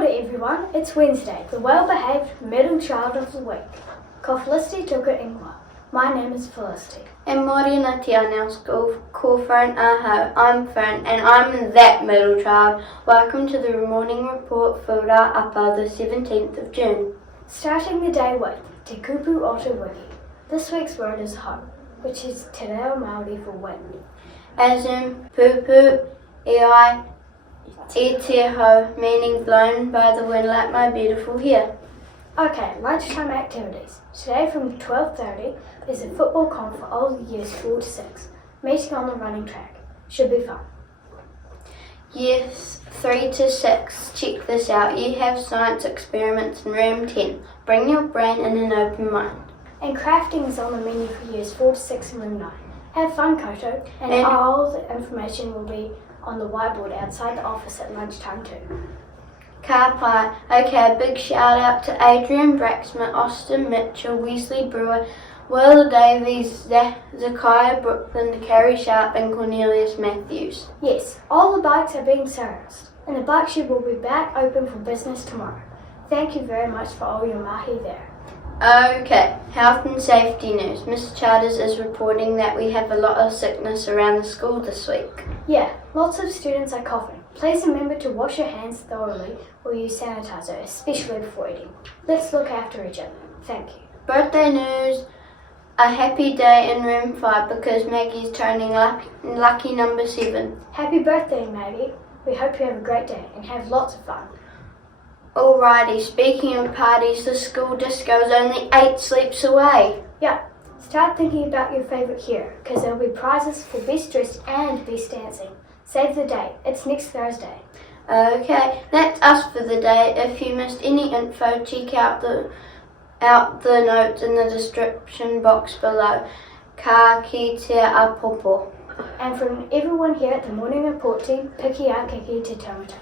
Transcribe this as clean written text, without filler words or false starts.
Kia ora everyone, it's Wednesday, the well-behaved middle child of the week. Ko Felicity toku ingoa. My name is Felicity. And Māori na Te Anau SCHOOL, ko Fern ahau. I'm Fern and I'm that middle child. Welcome to the morning report for Rā'apa, the 17th of June. Starting the day with Te kupu o te wiki. This week's word is ahau, which is Te Māori for wind. As in pupuhi, te ahau, meaning blown by the wind like my beautiful hair. Okay, lunchtime activities. Today from 12:30 there's a football comp for all years 4 to 6. Meeting on the running track. Should be fun. Years 3 to 6, check this out. You have science experiments in room 10. Bring your brain and an open mind. And crafting is on the menu for years 4 to 6 in room 9. Have fun, koutou, and all the information will be on the whiteboard outside the office at lunchtime too. Ka pai. Okay, a big shout out to Adrian Braxman, Austin Mitchell, Wesley Brewer, Will Davies, Zachariah Brooklyn, Carrie Sharp and Cornelius Matthews. Yes, all the bikes are being serviced, and the bike shed will be back open for business tomorrow. Thank you very much for all your mahi there. Okay, health and safety news. Miss Charters is reporting that we have a lot of sickness around the school this week. Yeah, lots of students are coughing. Please remember to wash your hands thoroughly or use sanitizer, especially before eating. Let's look after each other. Thank you. Birthday news. A happy day in room 5 because Maggie's turning lucky number 7. Happy birthday, Maggie. We hope you have a great day and have lots of fun. Alrighty, speaking of parties, the school disco is only 8 sleeps away. Yeah, start thinking about your favourite hero because there will be prizes for best dressed and best dancing. Save the date. It's next Thursday. Okay, that's us for the day. If you missed any info, check out the notes in the description box below. Ka kite a popo. And from everyone here at the Morning Report team, piki a kiki te tangata.